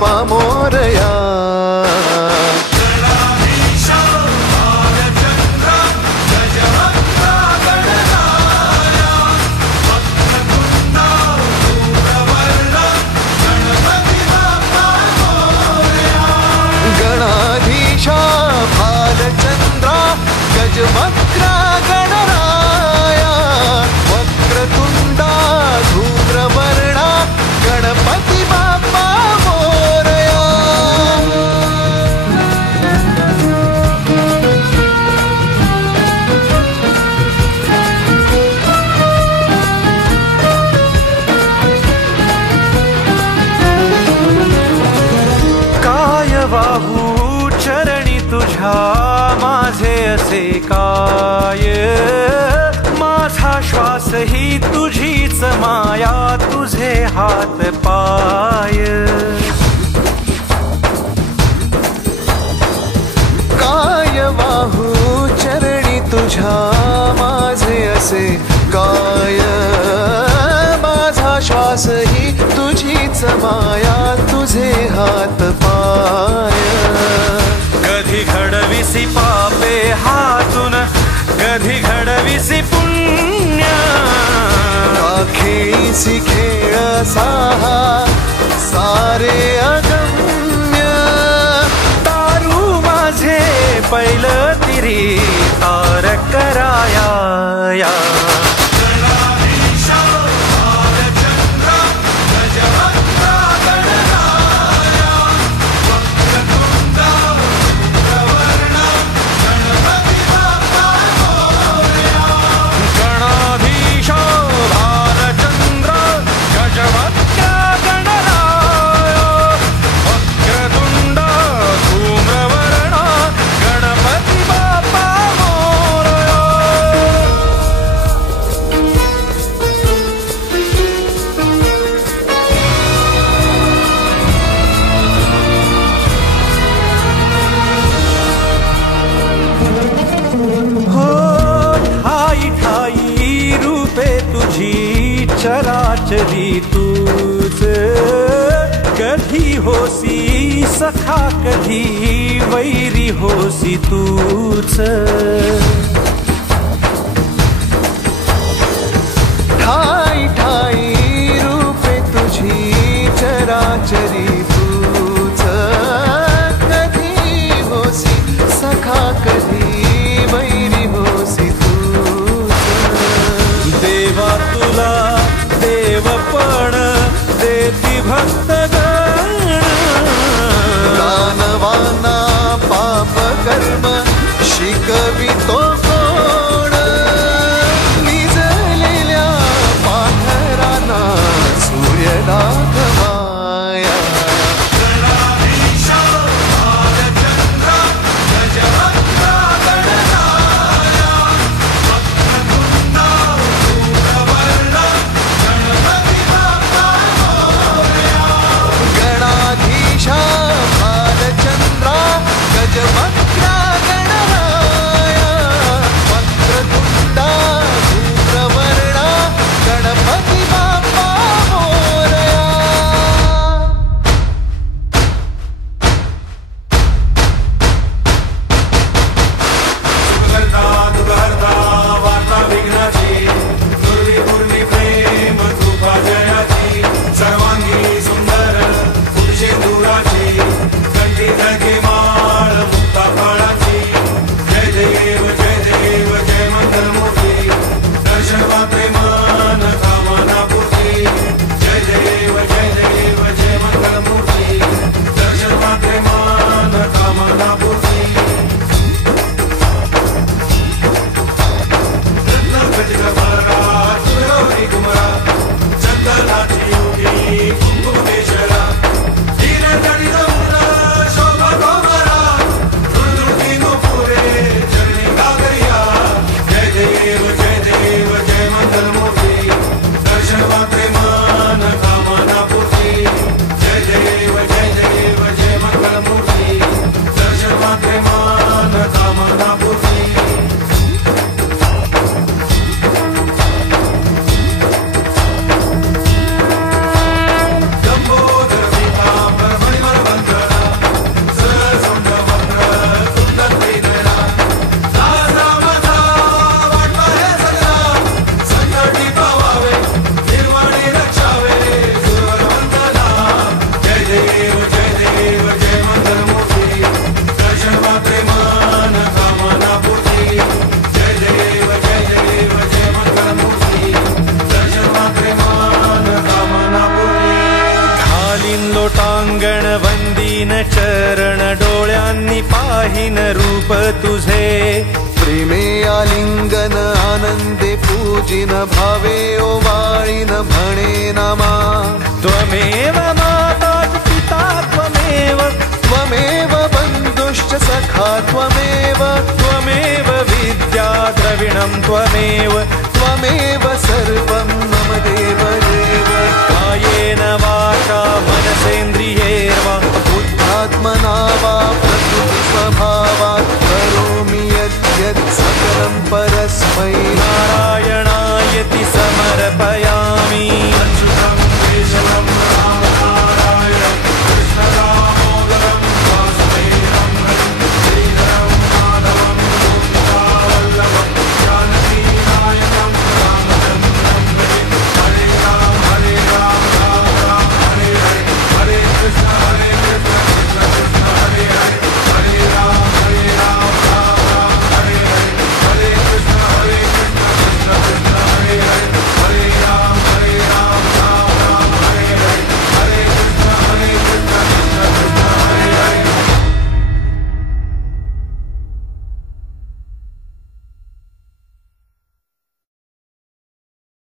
बाप्पा मोरया. गणाधीशा भालचंद्रा गजवक्रा गणराया वक्रतुंडा धूम्रवर्णा गणपती बाप्पा मोरया. काय वाहू चरणी तुझ्या माझे असे काय. माझा श्वास ही तुझीच माया तुझे हात पाय. काय वाहू चरणी तुझ्या माझे असे काय. माझा श्वास ही तुझीच माया तुझे हात पाय. कधी घडविसी पापे हातून कधी घडविसी पुण्य. खेळीसी खेळ साहा सारे अगम्य. तारू माझे पहिलं तिरी तार कराया. चराचरी तूच कधी होसी सखा कधी वैरी होसी तूच. ठाई ठाई रूपे तुझी चराचरी तूच कधी होसी सखा कधी वैरी होसी तूच. देवा तुला देवपण देती भक्तगण. दानवाना पाप कर्म शिकवितो कोण. निजलेल्या पाखरांना सूर्य दाखवाया. लोटांगण वंदीन चरण डोळ्यांनी पाहिन रूप तुझे प्रेमे आलिंगन आनंदे पूजिन भावे ओवाळीन म्हणे नमा त्वमेव माता पिता त्वमेव त्वमेव बन्धुश्च सखा त्वमेव त्वमेव विद्या द्रविणं त्वमेव त्वमेव सर्वं मम देव